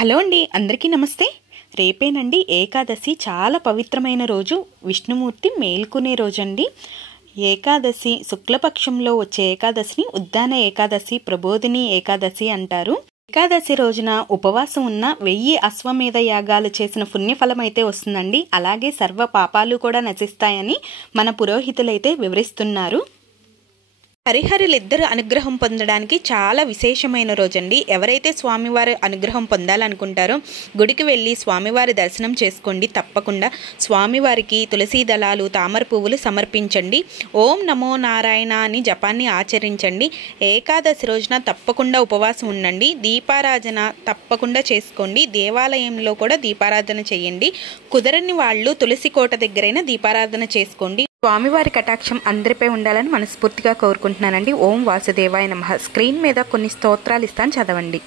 Hello అండి, అందరికీ నమస్తే. రేపేనండి ఏకాదశి. చాలా పవిత్రమైన రోజు, విష్ణుమూర్తి మేల్కొనే రోజండి. ఏకాదశి శుక్లపక్షంలో వచ్చే ఏకాదశిని ఉద్దాన ఏకాదశి, ప్రబోధిని ఏకాదశి అంటారు. ఏకాదశి రోజున ఉపవాసం ఉన్న 1000 అశ్వమేధ యాగాలు చేసిన పుణ్యఫలం అయితే వస్తుందండి. అలాగే సర్వ పాపాలు కూడా నశిస్తాయని మన పురోహితులైతే వివరిస్తున్నారు. హరిహరులిద్దరు అనుగ్రహం పొందడానికి చాలా విశేషమైన రోజండి. ఎవరైతే స్వామివారి అనుగ్రహం పొందాలనుకుంటారో గుడికి వెళ్ళి స్వామివారి దర్శనం చేసుకోండి. తప్పకుండా స్వామివారికి తులసీ దళాలు, తామర పువ్వులు సమర్పించండి. ఓం నమో నారాయణ అని జపాన్ని ఆచరించండి. ఏకాదశి రోజున తప్పకుండా ఉపవాసం ఉండండి. దీపారాధన తప్పకుండా చేసుకోండి. దేవాలయంలో కూడా దీపారాధన చేయండి. కుదరని వాళ్ళు తులసి కోట దగ్గరైనా దీపారాధన చేసుకోండి. స్వామివారి కటాక్షం అందరిపై ఉండాలని మనస్ఫూర్తిగా కోరుకుంటున్నానండి. ఓం వాసుదేవాయ నమః. స్క్రీన్ మీద కొన్ని స్తోత్రాలు ఇస్తాను, చదవండి.